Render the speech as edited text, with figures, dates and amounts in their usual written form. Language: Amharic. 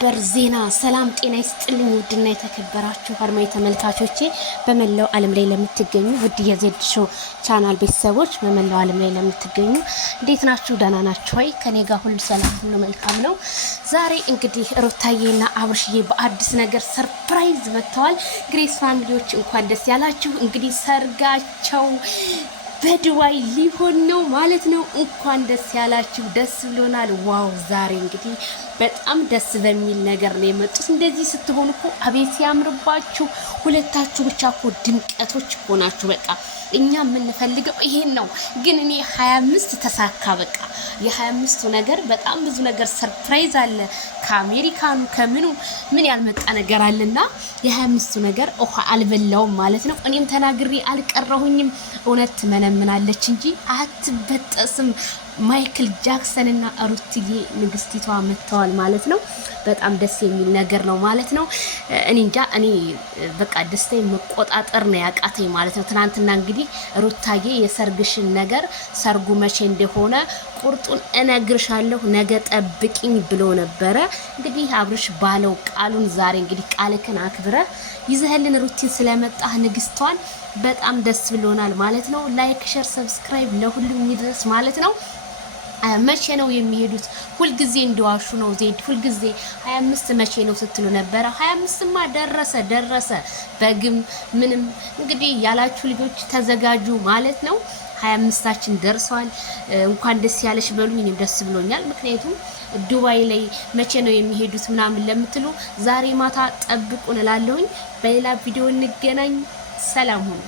ሰበር ዜና ሰላም ጤና ይስጥልኝ ውድና የተከበራችሁ አድማጭ ተመልካቾቼ በመላው ዓለም ላይ ለምትገኙ ውድ የዜድ ሾው ቻናል ቤተሰቦች በመላው ዓለም ላይ ለምትገኙ እንዴት ናችሁ? ደህና ናችሁ ወይ? ከኔ ጋር ሁሉ ሰላም ሁሉ መልካም ነው። ዛሬ እንግዲህ ሩታዬና አብርሽዬ በአዲስ ነገር ሰርፕራይዝ መጥተዋል። ግሬስ ፋሚሊዎች እንኳን ደስ ያላችሁ። እንግዲህ ሰርጋቸው በዱባይ ሊሆን ነው ማለት ነው። እንኳን ደስ ያላችሁ፣ ደስ ብሎናል። ዋው ዛሬ እንግዲህ በጣም ደስ በሚል ነገር ነው የመጡት። እንደዚህ ስትሆኑ እኮ አቤት ያምርባችሁ። ሁለታችሁ ብቻ እኮ ድምቀቶች እኮ ናችሁ። በቃ እኛ የምንፈልገው ይሄን ነው። ግን እኔ 25 ተሳካ። በቃ የ25ቱ ነገር በጣም ብዙ ነገር ሰርፕራይዝ አለ። ከአሜሪካኑ ከምኑ ምን ያልመጣ ነገር አለና የ25ቱ ነገር ውሃ አልበላውም ማለት ነው። እኔም ተናግሬ አልቀረሁኝም። እውነት ትመነምናለች እንጂ አትበጠስም። ማይክል ጃክሰን እና ሩትዬ ንግስቲቷ መጥተዋል ማለት ነው። በጣም ደስ የሚል ነገር ነው ማለት ነው። እኔ እንጃ እኔ በቃ ደስታዬን መቆጣጠር ነው ያቃተኝ ማለት ነው። ትናንትና እንግዲህ ሩታዬ የሰርግሽን ነገር ሰርጉ መቼ እንደሆነ ቁርጡን እነግርሻለሁ ነገ ጠብቂኝ ብሎ ነበረ። እንግዲህ አብርሽ ባለው ቃሉን ዛሬ እንግዲህ ቃልክን አክብረ ይዘህልን ሩቲን ስለመጣህ ንግስቷን በጣም ደስ ብሎናል ማለት ነው። ላይክ ሼር ሰብስክራይብ ለሁሉም ይድረስ ማለት ነው። መቼ ነው የሚሄዱት? ሁልጊዜ እንደዋሹ ነው ዜድ። ሁልጊዜ 25 መቼ ነው ስትሉ ነበረ። 25ማ ደረሰ። በግም ምንም እንግዲህ ያላችሁ ልጆች ተዘጋጁ ማለት ነው። 25ታችን ደርሰዋል። እንኳን ደስ ያለሽ በሉኝ። እኔም ደስ ብሎኛል። ምክንያቱም ዱባይ ላይ መቼ ነው የሚሄዱት ምናምን ለምትሉ ዛሬ ማታ ጠብቁን እላለሁኝ። በሌላ ቪዲዮ እንገናኝ። ሰላም ሁኑ።